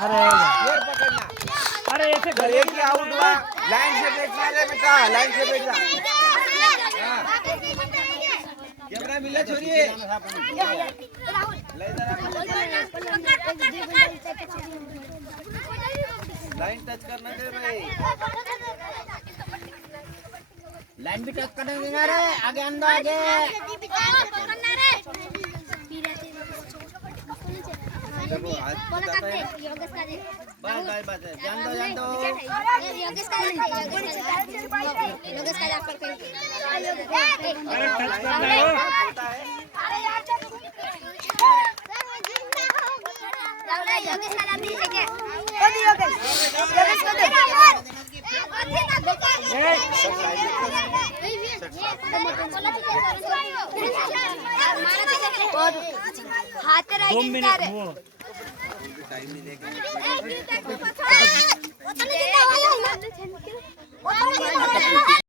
अरे ये पकड़ना। अरे ऐसे तो एक ही आउट हुआ। लाइन से बैठना ले बेटा, लाइन से बैठ जा। हाँ। कैमरा मिला छोरी। लाइन टच करना दे भाई। लाइन भी टच करने देंगे रे, आगे अंदर आगे। देखो आज जाता है। बाय बाय बाय, जान दो जान दो। अरे टच करना हो हाथ 2 मिनट वो टाइम मिलेगा।